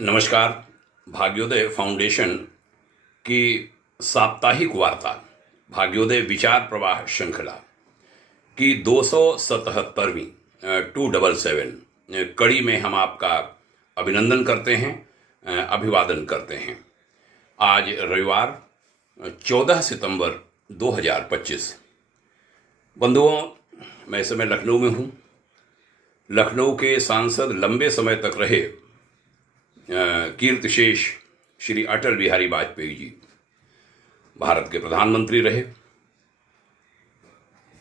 नमस्कार। भाग्योदय फाउंडेशन की साप्ताहिक वार्ता भाग्योदय विचार प्रवाह श्रृंखला की 277वीं 277 कड़ी में हम आपका अभिनंदन करते हैं, अभिवादन करते हैं। आज रविवार 14 सितंबर 2025। बंधुओं, मैं इस समय लखनऊ में हूँ। लखनऊ के सांसद लंबे समय तक रहे कीर्तिशेष श्री अटल बिहारी वाजपेयी जी भारत के प्रधानमंत्री रहे।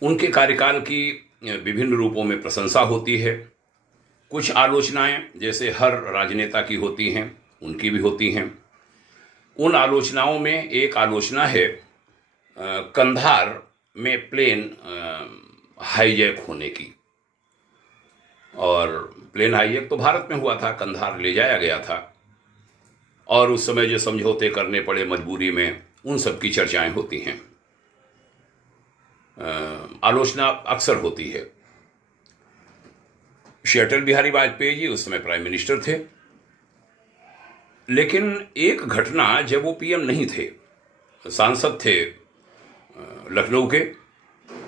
उनके कार्यकाल की विभिन्न रूपों में प्रशंसा होती है। कुछ आलोचनाएं जैसे हर राजनेता की होती हैं, उनकी भी होती हैं। उन आलोचनाओं में एक आलोचना है कंधार में प्लेन हाईजैक होने की। और प्लेन हाईजैक तो भारत में हुआ था, कंधार ले जाया गया था और उस समय जो समझौते करने पड़े मजबूरी में, उन सब की चर्चाएं होती हैं। आलोचना अक्सर होती है। श्री अटल बिहारी वाजपेयी जी उस समय प्राइम मिनिस्टर थे, लेकिन एक घटना, जब वो पीएम नहीं थे, सांसद थे लखनऊ के,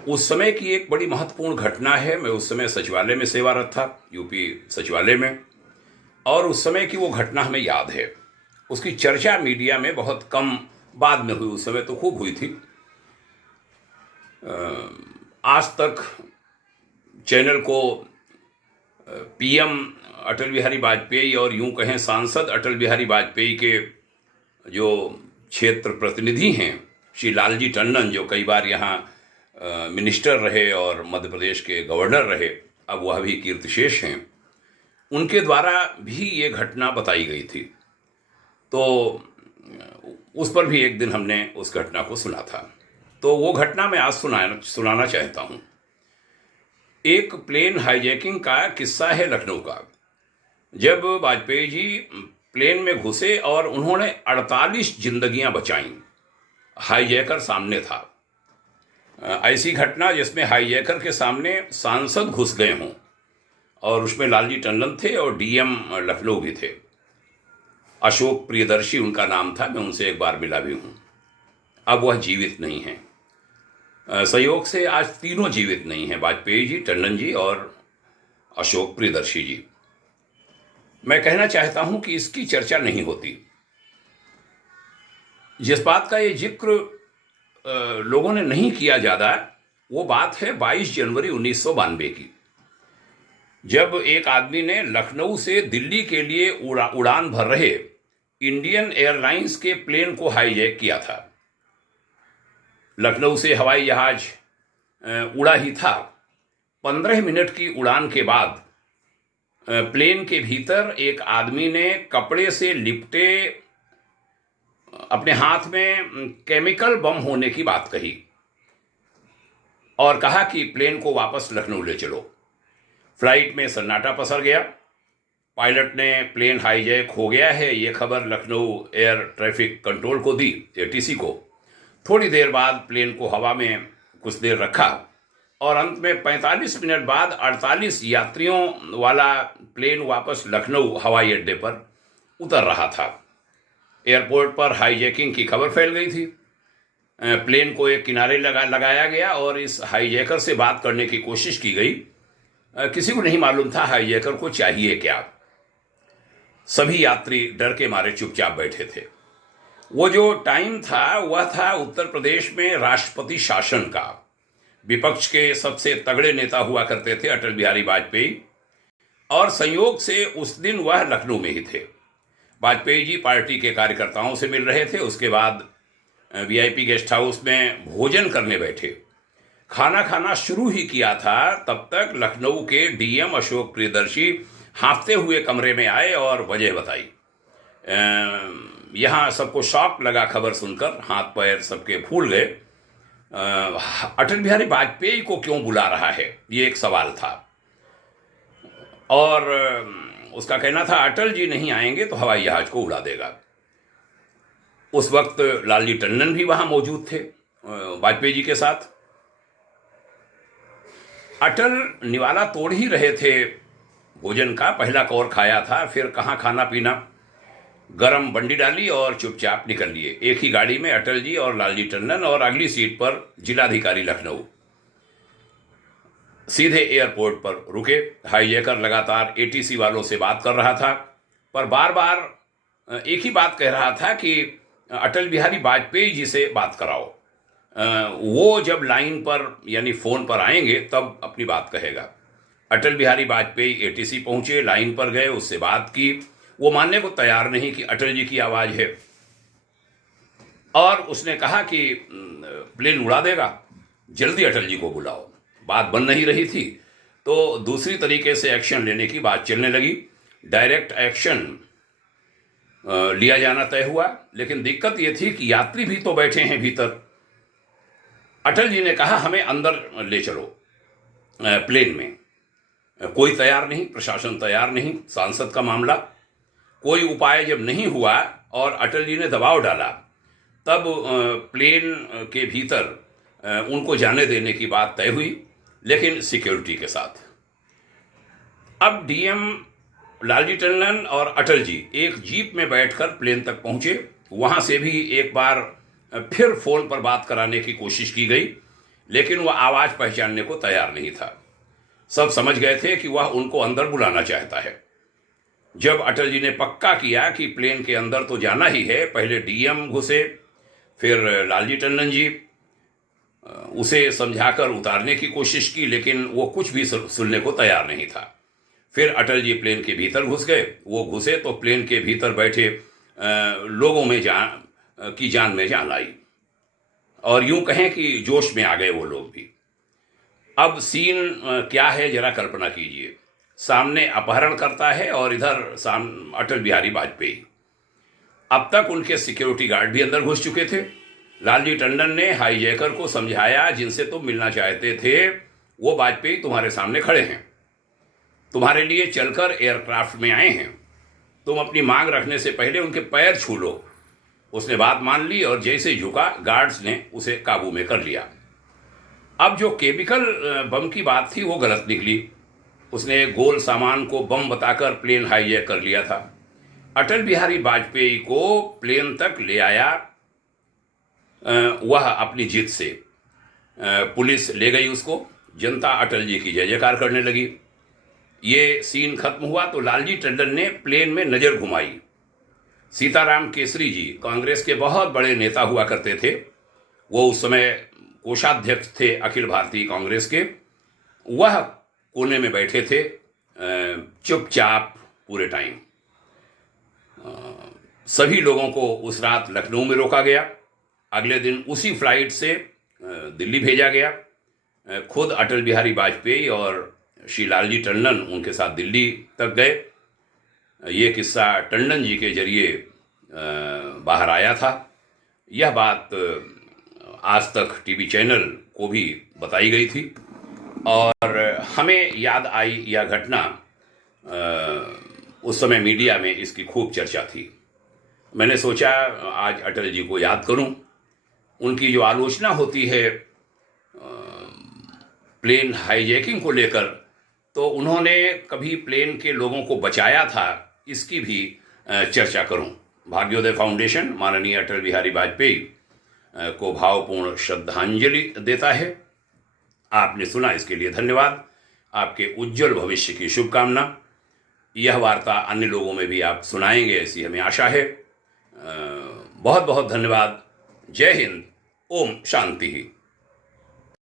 उस समय की एक बड़ी महत्वपूर्ण घटना है। मैं उस समय सचिवालय में सेवारत था, यूपी सचिवालय में, और उस समय की वो घटना हमें याद है। उसकी चर्चा मीडिया में बहुत कम बाद में हुई, उस समय तो खूब हुई थी। आज तक चैनल को पीएम अटल बिहारी वाजपेयी और यूं कहें सांसद अटल बिहारी वाजपेयी के जो क्षेत्र प्रतिनिधि हैं, श्री लालजी टंडन, जो कई बार यहाँ मिनिस्टर रहे और मध्य प्रदेश के गवर्नर रहे, अब वह भी कीर्तिशेष हैं, उनके द्वारा भी ये घटना बताई गई थी। तो उस पर भी एक दिन हमने उस घटना को सुना था। तो वो घटना मैं आज सुनाना चाहता हूँ। एक प्लेन हाईजैकिंग का किस्सा है लखनऊ का। जब वाजपेयी जी प्लेन में घुसे और उन्होंने 48 जिंदगियां बचाईं, हाईजैकर सामने था। ऐसी घटना जिसमें हाईजैकर के सामने सांसद घुस गए हों, और उसमें लालजी टंडन थे और डीएम लखनऊ भी थे। अशोक प्रियदर्शी उनका नाम था, मैं उनसे एक बार मिला भी हूँ। अब वह जीवित नहीं हैं। संयोग से आज तीनों जीवित नहीं हैं, वाजपेयी जी, टंडन जी और अशोक प्रियदर्शी जी। मैं कहना चाहता हूँ कि इसकी चर्चा नहीं होती। जिस बात का ये जिक्र लोगों ने नहीं किया ज़्यादा, वो बात है 22 जनवरी 1992 की, जब एक आदमी ने लखनऊ से दिल्ली के लिए उड़ान भर रहे इंडियन एयरलाइंस के प्लेन को हाईजैक किया था। लखनऊ से हवाई जहाज उड़ा ही था। 15 मिनट की उड़ान के बाद प्लेन के भीतर एक आदमी ने कपड़े से लिपटे अपने हाथ में केमिकल बम होने की बात कही और कहा कि प्लेन को वापस लखनऊ ले चलो। फ्लाइट में सन्नाटा पसर गया। पायलट ने प्लेन हाईजैक हो गया है ये खबर लखनऊ एयर ट्रैफिक कंट्रोल को दी, एटीसी को। थोड़ी देर बाद प्लेन को हवा में कुछ देर रखा और अंत में 45 मिनट बाद 48 यात्रियों वाला प्लेन वापस लखनऊ हवाई अड्डे पर उतर रहा था। एयरपोर्ट पर हाईजैकिंग की खबर फैल गई थी। प्लेन को एक किनारे लगाया गया और इस हाईजैकर से बात करने की कोशिश की गई। किसी को नहीं मालूम था हाईजैकर को चाहिए क्या। सभी यात्री डर के मारे चुपचाप बैठे थे। वो जो टाइम था वह था उत्तर प्रदेश में राष्ट्रपति शासन का। विपक्ष के सबसे तगड़े नेता हुआ करते थे अटल बिहारी वाजपेयी, और संयोग से उस दिन वह लखनऊ में ही थे। वाजपेयी जी पार्टी के कार्यकर्ताओं से मिल रहे थे। उसके बाद वीआईपी गेस्ट हाउस में भोजन करने बैठे। खाना खाना शुरू ही किया था, तब तक लखनऊ के डीएम अशोक प्रियदर्शी हाँफते हुए कमरे में आए और वजह बताई। यहाँ सबको शॉक लगा खबर सुनकर, हाथ पैर सबके फूल गए। अटल बिहारी वाजपेयी को क्यों बुला रहा है, ये एक सवाल था। और उसका कहना था अटल जी नहीं आएंगे तो हवाई जहाज को उड़ा देगा। उस वक्त लालजी टंडन भी वहां मौजूद थे वाजपेयी जी के साथ। अटल निवाला तोड़ ही रहे थे भोजन का, पहला कौर खाया था, फिर कहाँ खाना पीना। गरम बंडी डाली और चुपचाप निकल लिए। एक ही गाड़ी में अटल जी और लालजी टंडन और अगली सीट पर जिलाधिकारी लखनऊ। सीधे एयरपोर्ट पर रुके। हाईजैकर लगातार एटीसी वालों से बात कर रहा था, पर बार बार एक ही बात कह रहा था कि अटल बिहारी वाजपेयी जी से बात कराओ। वो जब लाइन पर यानी फ़ोन पर आएंगे तब अपनी बात कहेगा। अटल बिहारी वाजपेयी एटीसी पहुंचे, लाइन पर गए, उससे बात की। वो मानने को तैयार नहीं कि अटल जी की आवाज़ है, और उसने कहा कि प्लेन उड़ा देगा, जल्दी अटल जी को बुलाओ। बात बन नहीं रही थी, तो दूसरी तरीके से एक्शन लेने की बात चलने लगी। डायरेक्ट एक्शन लिया जाना तय हुआ, लेकिन दिक्कत ये थी कि यात्री भी तो बैठे हैं भीतर। अटल जी ने कहा हमें अंदर ले चलो प्लेन में। कोई तैयार नहीं, प्रशासन तैयार नहीं, सांसद का मामला। कोई उपाय जब नहीं हुआ और अटल जी ने दबाव डाला, तब प्लेन के भीतर उनको जाने देने की बात तय हुई, लेकिन सिक्योरिटी के साथ। अब डीएम लालजी टंडन और अटल जी एक जीप में बैठकर प्लेन तक पहुंचे। वहां से भी एक बार फिर फोन पर बात कराने की कोशिश की गई, लेकिन वह आवाज पहचानने को तैयार नहीं था। सब समझ गए थे कि वह उनको अंदर बुलाना चाहता है। जब अटल जी ने पक्का किया कि प्लेन के अंदर तो जाना ही है, पहले डीएम घुसे, फिर लालजी टंडन जी, उसे समझाकर उतारने की कोशिश की, लेकिन वो कुछ भी सुनने को तैयार नहीं था। फिर अटल जी प्लेन के भीतर घुस गए। वो घुसे तो प्लेन के भीतर बैठे लोगों में जान में जान आई, और यूं कहें कि जोश में आ गए वो लोग भी। अब सीन क्या है जरा कल्पना कीजिए। सामने अपहरण करता है और इधर अटल बिहारी वाजपेयी। अब तक उनके सिक्योरिटी गार्ड भी अंदर घुस चुके थे। लालजी टंडन ने हाईजैकर को समझाया, जिनसे तुम मिलना चाहते थे वो वाजपेयी तुम्हारे सामने खड़े हैं, तुम्हारे लिए चलकर एयरक्राफ्ट में आए हैं, तुम अपनी मांग रखने से पहले उनके पैर छू लो। उसने बात मान ली और जैसे झुका, गार्ड्स ने उसे काबू में कर लिया। अब जो केमिकल बम की बात थी वो गलत निकली। उसने गोल सामान को बम बताकर प्लेन हाईजैक कर लिया था। अटल बिहारी वाजपेयी को प्लेन तक ले आया वह अपनी जिद से। पुलिस ले गई उसको। जनता अटल जी की जय जयकार करने लगी। ये सीन खत्म हुआ तो लालजी टंडन ने प्लेन में नजर घुमाई। सीताराम केसरी जी कांग्रेस के बहुत बड़े नेता हुआ करते थे। वो उस समय कोषाध्यक्ष थे अखिल भारतीय कांग्रेस के। वह कोने में बैठे थे चुपचाप पूरे टाइम। सभी लोगों को उस रात लखनऊ में रोका गया। अगले दिन उसी फ्लाइट से दिल्ली भेजा गया। खुद अटल बिहारी वाजपेयी और श्री लालजी टंडन उनके साथ दिल्ली तक गए। ये किस्सा टंडन जी के जरिए बाहर आया था। यह बात आज तक टीवी चैनल को भी बताई गई थी, और हमें याद आई यह घटना। उस समय मीडिया में इसकी खूब चर्चा थी। मैंने सोचा आज अटल जी को याद करूं। उनकी जो आलोचना होती है प्लेन हाईजैकिंग को लेकर, तो उन्होंने कभी प्लेन के लोगों को बचाया था, इसकी भी चर्चा करूं। भाग्योदय फाउंडेशन माननीय अटल बिहारी वाजपेयी को भावपूर्ण श्रद्धांजलि देता है। आपने सुना, इसके लिए धन्यवाद। आपके उज्जवल भविष्य की शुभकामना। यह वार्ता अन्य लोगों में भी आप सुनाएंगे, ऐसी हमें आशा है। बहुत बहुत धन्यवाद। जय हिंद। ओम शांति।